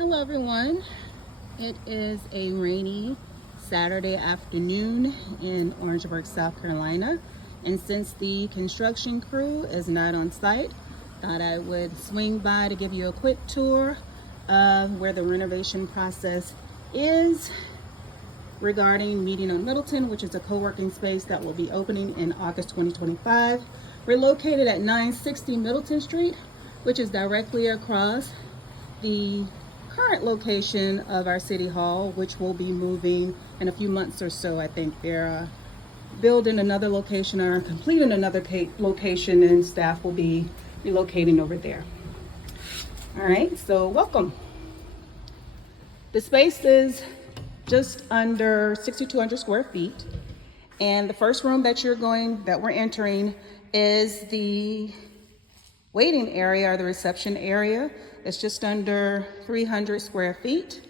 Hello everyone. It is a rainy Saturday afternoon in Orangeburg, South Carolina. And since the construction crew is not on site, thought I would swing by to give you a quick tour of where the renovation process is regarding Meeting on Middleton, which is a co-working space that will be opening in August 2025. We're located at 960 Middleton Street, which is directly across the current location of our city hall, which will be moving in a few months or so. I think they're building another location or completing another location, and staff will be relocating over there. All right, so welcome. The space is just under 6,200 square feet, and the first room that we're entering is the waiting area or the reception area. It's just under 300 square feet,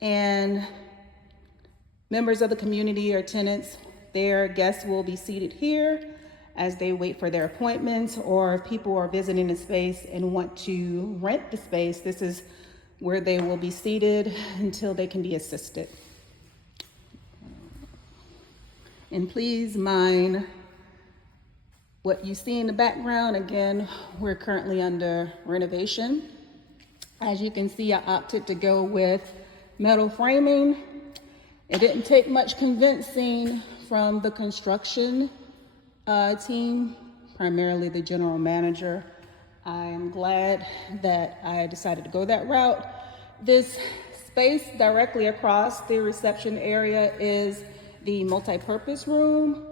and members of the community or tenants, their guests will be seated here as they wait for their appointments, or if people are visiting the space and want to rent the space, this is where they will be seated until they can be assisted. And please mind what you see in the background. Again, we're currently under renovation. As you can see, I opted to go with metal framing. It didn't take much convincing from the construction team, primarily the general manager. I am glad that I decided to go that route. This space directly across the reception area is the multi-purpose room,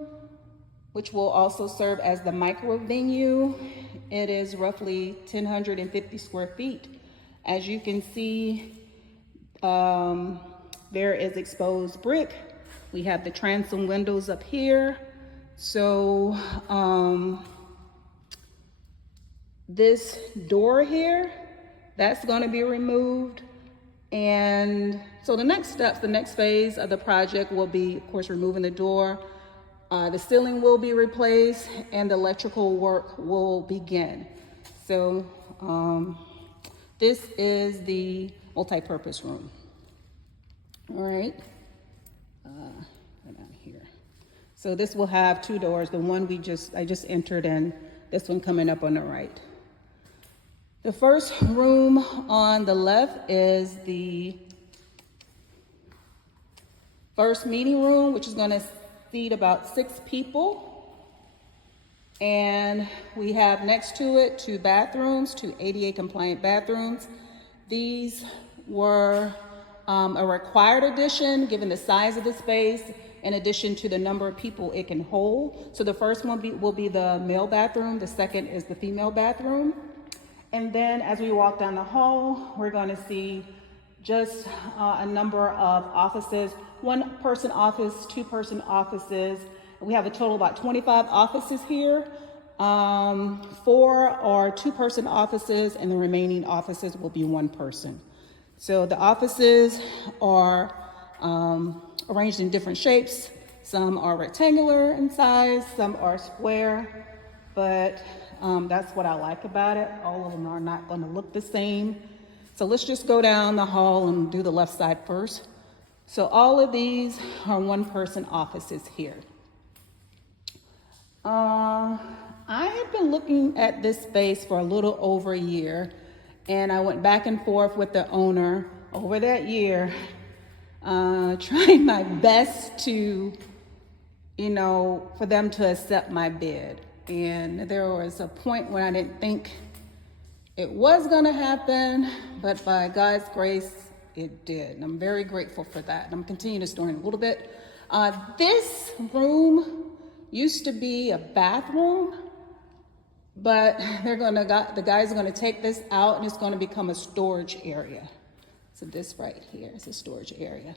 which will also serve as the micro venue. It is roughly 1,050 square feet. As you can see, there is exposed brick. We have the transom windows up here. So this door here, that's going to be removed. And so the next phase of the project will be, of course, removing the door. The ceiling will be replaced and the electrical work will begin. So this is the multi-purpose room. All right, right down here. So this will have two doors. The one I just entered, and this one coming up on the right. The first room on the left is the first meeting room, which is going to seat about 6 people. And we have next to it 2 bathrooms, 2 ADA compliant bathrooms. These were a required addition given the size of the space, in addition to the number of people it can hold. So the first one will be the male bathroom, the second is the female bathroom. And then as we walk down the hall, we're going to see just a number of offices, 1-person office, 2-person offices. We have a total of about 25 offices here. 4 are 2-person offices, and the remaining offices will be 1 person. So the offices are arranged in different shapes. Some are rectangular in size, some are square, but that's what I like about it. All of them are not going to look the same. So let's just go down the hall and do the left side first. So all of these are 1-person offices here. I have been looking at this space for a little over a year, and I went back and forth with the owner over that year, trying my best to, for them to accept my bid. And there was a point when I didn't think it was gonna happen, but by God's grace, it did. And I'm very grateful for that. And I'm continuing the story in a little bit. This room used to be a bathroom, but the guys are gonna take this out, and it's gonna become a storage area. So this right here is a storage area.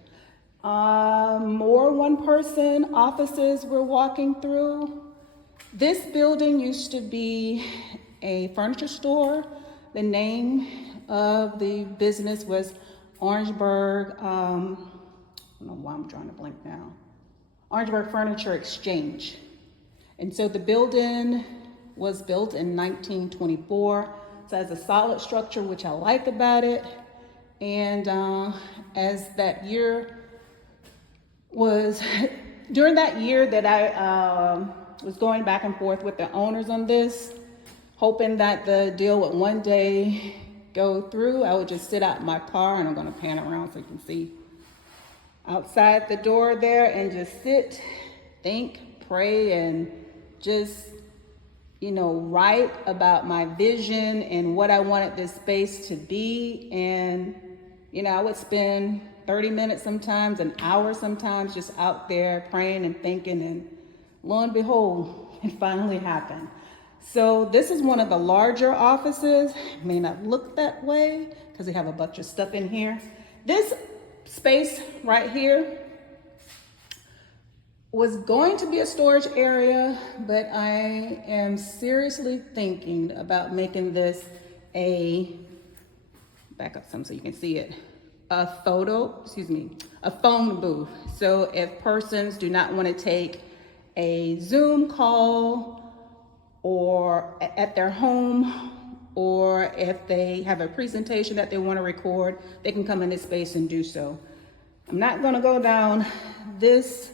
More 1-person offices we're walking through. This building used to be a furniture store. The name of the business was Orangeburg, I don't know why I'm drawing a blank now. Orangeburg Furniture Exchange. And so the building was built in 1924. So it has a solid structure, which I like about it. And as that year was, during that year that I was going back and forth with the owners on this, hoping that the deal would one day go through, I would just sit out in my car, and I'm gonna pan around so you can see outside the door there, and just sit, think, pray, and just, write about my vision and what I wanted this space to be. And, I would spend 30 minutes sometimes, an hour sometimes, just out there praying and thinking, and lo and behold, it finally happened. So this is one of the larger offices. It may not look that way because they have a bunch of stuff in here. This space right here was going to be a storage area, but I am seriously thinking about making this back up some so you can see it, a phone booth. So if persons do not want to take a Zoom call or at their home, or if they have a presentation that they want to record, they can come in this space and do so. I'm not going to go down this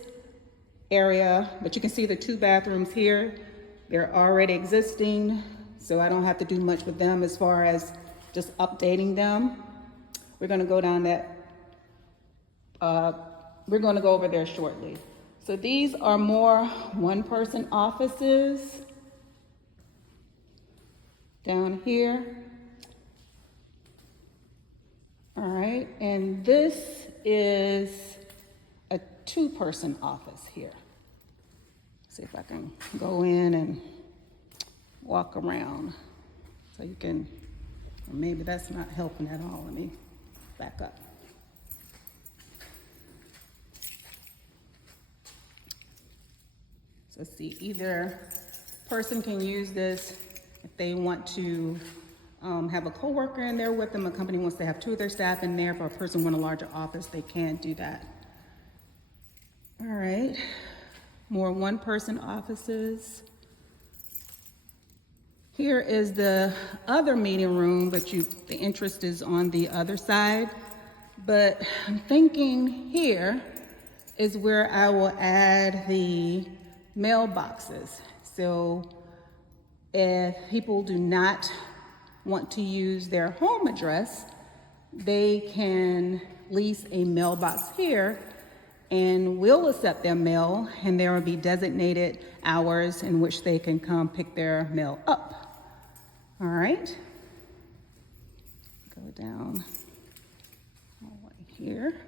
area, but you can see the 2 bathrooms here. They're already existing, so I don't have to do much with them as far as just updating them. We're going to go down that, we're going to go over there shortly. So these are more one-person offices down here. All right, and this is a 2-person office here. See if I can go in and walk around so you can, or maybe that's not helping at all. Let me back up. So see, either person can use this if they want to have a coworker in there with them. A company wants to have 2 of their staff in there. For a person want a larger office, they can do that. All right, more one-person offices. Here is the other meeting room, but the interest is on the other side. But I'm thinking here is where I will add the mailboxes. So if people do not want to use their home address, they can lease a mailbox here, and we'll accept their mail, and there will be designated hours in which they can come pick their mail up. All right, go down hallway here.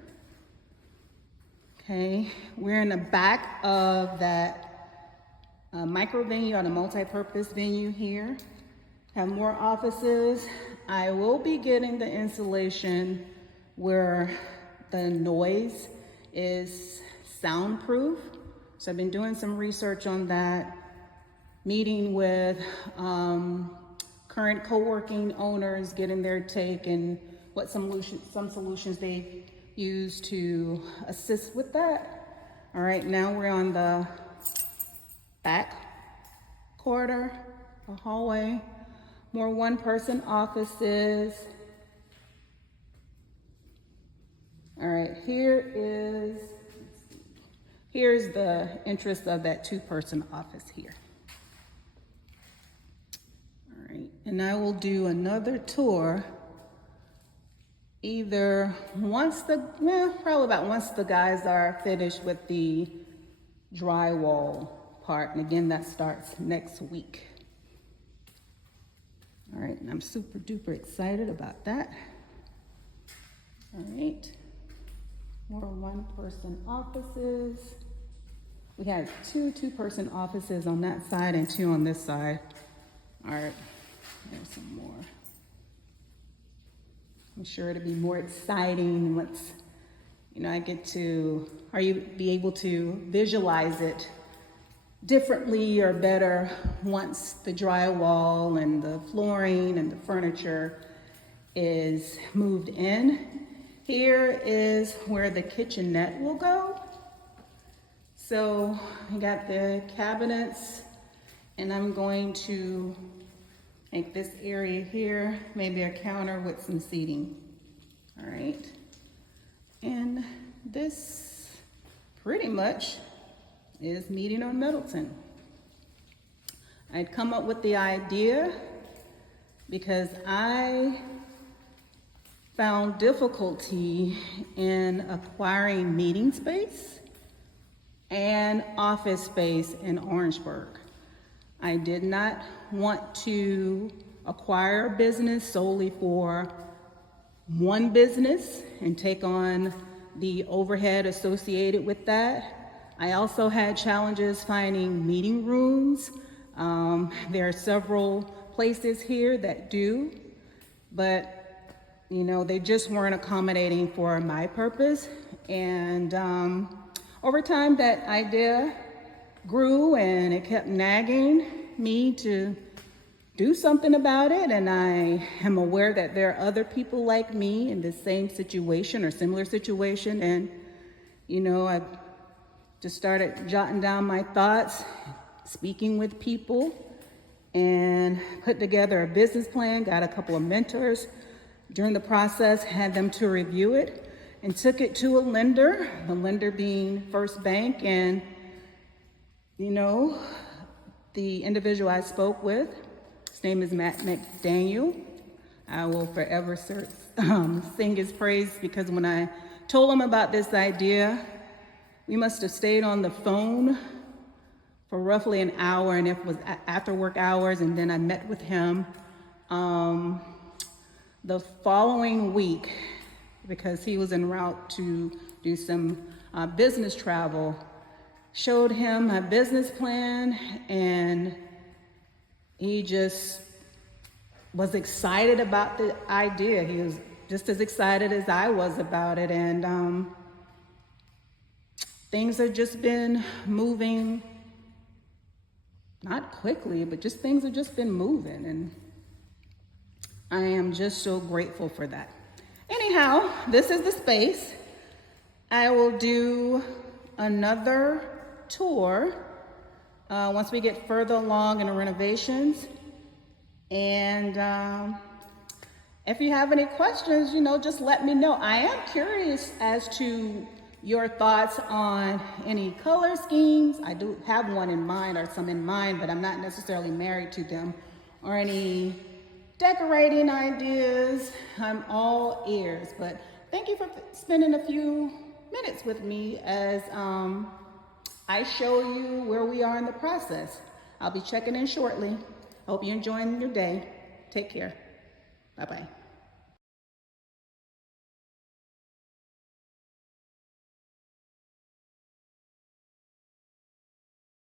Okay, we're in the back of that micro venue or the multi-purpose venue here. Have more offices. I will be getting the insulation where the noise is soundproof. So I've been doing some research on that, meeting with current co-working owners, getting their take and what some solutions they use to assist with that. All right, now we're on the back corridor, the hallway, more one-person offices. All right, here's the interest of that 2-person office here. All right, and I will do another tour either probably about once the guys are finished with the drywall part. And again, that starts next week. All right, and I'm super duper excited about that. All right, more one-person offices. We have 2 2-person offices on that side and 2 on this side. All right, there's some more. I'm sure it'll be more exciting once, I get to, or you be able to visualize it differently or better once the drywall and the flooring and the furniture is moved in. Here is where the kitchenette will go. So I got the cabinets, and I'm going to make this area here maybe a counter with some seating. All right. And this pretty much is Meeting on Middleton. I'd come up with the idea because I found difficulty in acquiring meeting space and office space in Orangeburg. I did not want to acquire a business solely for one business and take on the overhead associated with that. I also had challenges finding meeting rooms. There are several places here that do, but they just weren't accommodating for my purpose. And over time, that idea grew and it kept nagging me to do something about it. And I am aware that there are other people like me in the same situation or similar situation. And, I just started jotting down my thoughts, speaking with people, and put together a business plan, got a couple of mentors. During the process, had them to review it and took it to a lender, the lender being First Bank. And, the individual I spoke with, his name is Matt McDaniel. I will forever sing his praise, because when I told him about this idea, we must have stayed on the phone for roughly an hour, and it was after work hours, and then I met with him the following week, because he was en route to do some business travel. Showed him my business plan, and he just was excited about the idea. He was just as excited as I was about it, and things have just been moving, not quickly, but just things have just been moving, and I am just so grateful for that. Anyhow, this is the space. I will do another tour once we get further along in the renovations. And if you have any questions, just let me know. I am curious as to your thoughts on any color schemes. I do have one in mind, or some in mind, but I'm not necessarily married to them. Or any decorating ideas. I'm all ears. But thank you for spending a few minutes with me as I show you where we are in the process. I'll be checking in shortly. Hope you're enjoying your day. Take care. Bye-bye.